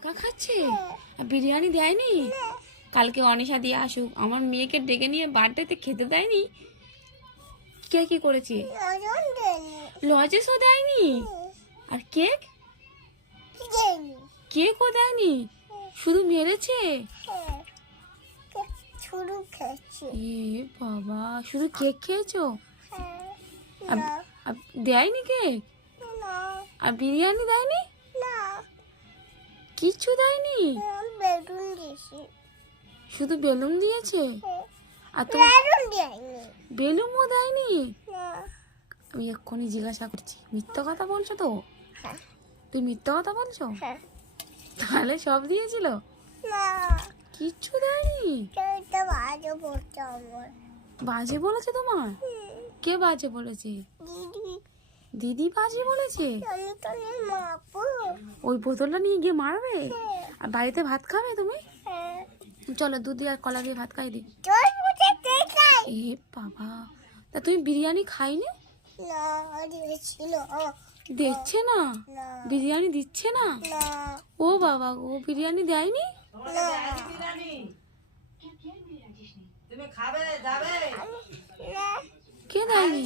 একা খাচ্ছে আর বিরিয়ানি দেয়নি? কালকে অনিশা দিয়ে আসুক, আমার মেয়েকে ডেকে নিয়ে বার্থডেতে খেতে দেয়নি। কে কি করেছে? লজেসও দেয়নি। আর কেক? কেকও দেয়নি, শুধু মেরেছে। এ বাবা, শুধু কেক খেয়েছো? দেয়নি কেক? আর বিরিয়ানি দেয়নি? কিচ্ছু দেয়নি, শুধু বেলুন দিয়েছে। আর তো বেলুনও দেয়নি। আমি এক্ষুনি জিজ্ঞাসা করছি, মিথ্যা কথা বলছো তো? তুই মিথ্যা কথা বলছো? তাহলে সব দিয়েছিল? কিচ্ছু দেয়নি। বাজে বলেছে তোমার? কে বাজে বলেছে? দিদি বাজে বলেছে? ওই বোতলটা নিয়ে গিয়ে মারবে? আর বাড়িতে ভাত খাবে তুমি? চলো দুধ দিয়ে আর কলা দিয়ে ভাত খাই দি। এ বাবা, তা তুমি বিরিয়ানি খাইনি? দিচ্ছে না? বিরিয়ানি দিচ্ছে না? ও বাবা, ও বিরিয়ানি দেয়নি? কে দেয়নি?